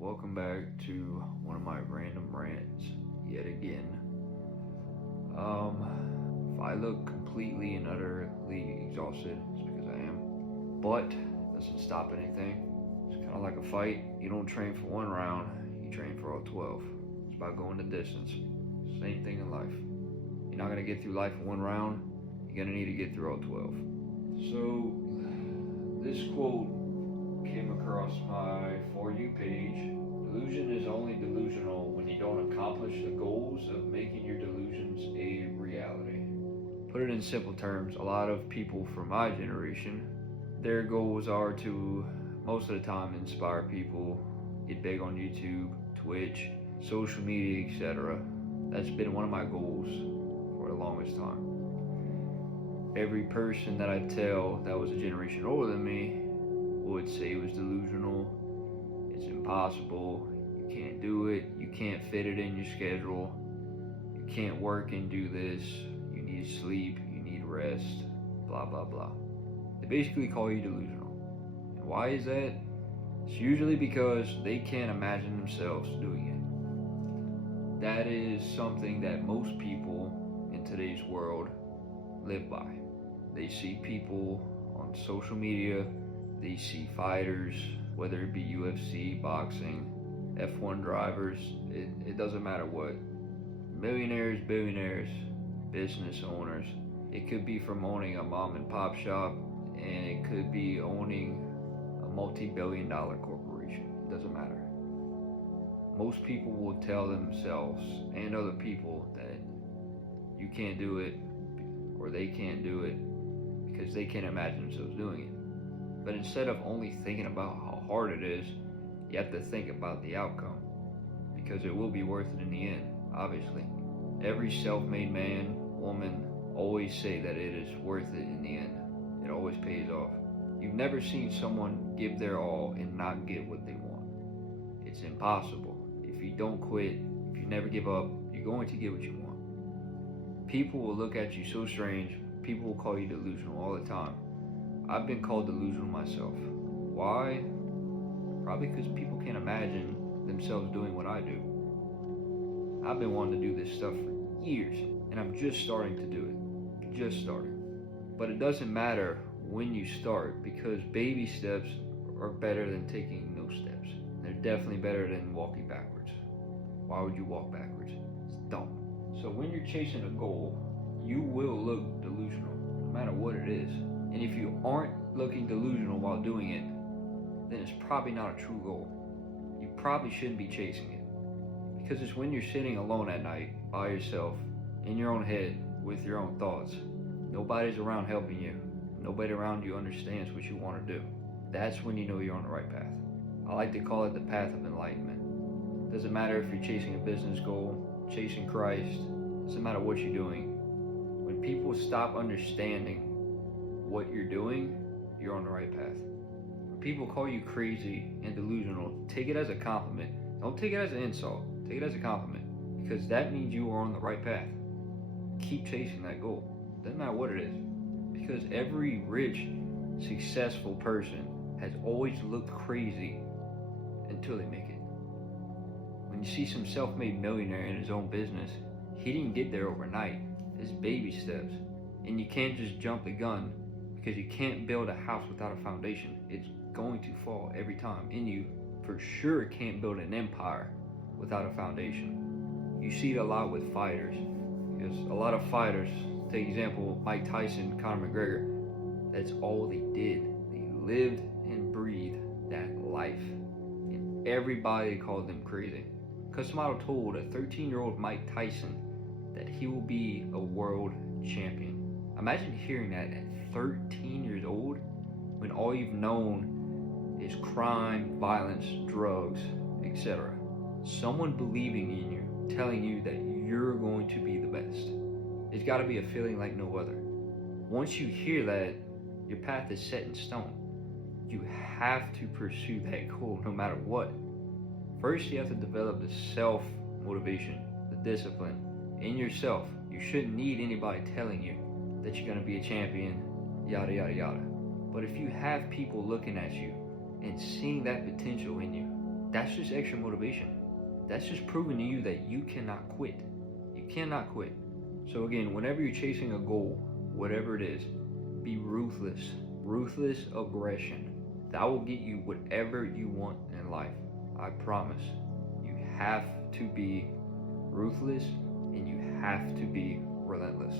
Welcome back to one of my random rants yet again. If I look completely and utterly exhausted, it's because I am. But doesn't stop anything. It's kind of like a fight. You don't train for one round, you train for all 12. It's about going the distance. Same thing in life. You're not gonna get through life in one round. You're gonna need to get through all 12. So this quote came across my For You page. Delusion is only delusional when you don't accomplish the goals of making your delusions a reality. Put it in simple terms, a lot of people from my generation, their goals are to, most of the time, inspire people, get big on YouTube, Twitch, social media, etc. That's been one of my goals for the longest time. Every person that I tell that was a generation older than me would say it was delusional, it's impossible, you can't do it, you can't fit it in your schedule, you can't work and do this, you need sleep, you need rest, blah blah blah. They basically call you delusional. And why is that? It's usually because they can't imagine themselves doing it. That is something that most people in today's world live by. They see people on social media, they see fighters, whether it be UFC, boxing, F1 drivers, it doesn't matter what. Millionaires, billionaires, business owners. It could be from owning a mom and pop shop, and it could be owning a multi-billion-dollar corporation. It doesn't matter. Most people will tell themselves and other people that you can't do it or they can't do it because they can't imagine themselves doing it. But instead of only thinking about how hard it is, you have to think about the outcome, because it will be worth it in the end, obviously. Every self-made man, woman, always say that it is worth it in the end. It always pays off. You've never seen someone give their all and not get what they want. It's impossible. If you don't quit, if you never give up, you're going to get what you want. People will look at you so strange. People will call you delusional all the time. I've been called delusional myself. Why? Probably because people can't imagine themselves doing what I do. I've been wanting to do this stuff for years, and I'm just starting to do it. Just starting. But it doesn't matter when you start, because baby steps are better than taking no steps. They're definitely better than walking backwards. Why would you walk backwards? It's dumb. So when you're chasing a goal, you will look delusional, no matter what it is. And if you aren't looking delusional while doing it, then it's probably not a true goal. You probably shouldn't be chasing it. Because it's when you're sitting alone at night, by yourself, in your own head, with your own thoughts. Nobody's around helping you. Nobody around you understands what you want to do. That's when you know you're on the right path. I like to call it the path of enlightenment. Doesn't matter if you're chasing a business goal, chasing Christ, doesn't matter what you're doing. When people stop understanding what you're doing, you're on the right path. When people call you crazy and delusional, take it as a compliment. Don't take it as an insult. Take it as a compliment, because that means you are on the right path. Keep chasing that goal. Doesn't matter what it is, because every rich, successful person has always looked crazy until they make it. When you see some self-made millionaire in his own business, he didn't get there overnight. It's baby steps. And you can't just jump the gun, because you can't build a house without a foundation. It's going to fall every time. And you for sure can't build an empire without a foundation. You see it a lot with fighters, because a lot of fighters, take example Mike Tyson, Conor McGregor, that's all they did. They lived and breathed that life. And everybody called them crazy. Cus Model told a 13-year-old Mike Tyson that he will be a world champion. Imagine hearing that at 13 years old, when all you've known is crime, violence, drugs, etc. Someone believing in you, telling you that you're going to be the best. It's got to be a feeling like no other. Once you hear that, your path is set in stone. You have to pursue that goal no matter what. First, you have to develop the self-motivation, the discipline in yourself. You shouldn't need anybody telling you that you're going to be a champion, yada, yada, yada. But if you have people looking at you and seeing that potential in you, that's just extra motivation. That's just proving to you that you cannot quit. You cannot quit. So again, whenever you're chasing a goal, whatever it is, be ruthless. Ruthless aggression. That will get you whatever you want in life. I promise. You have to be ruthless and you have to be relentless.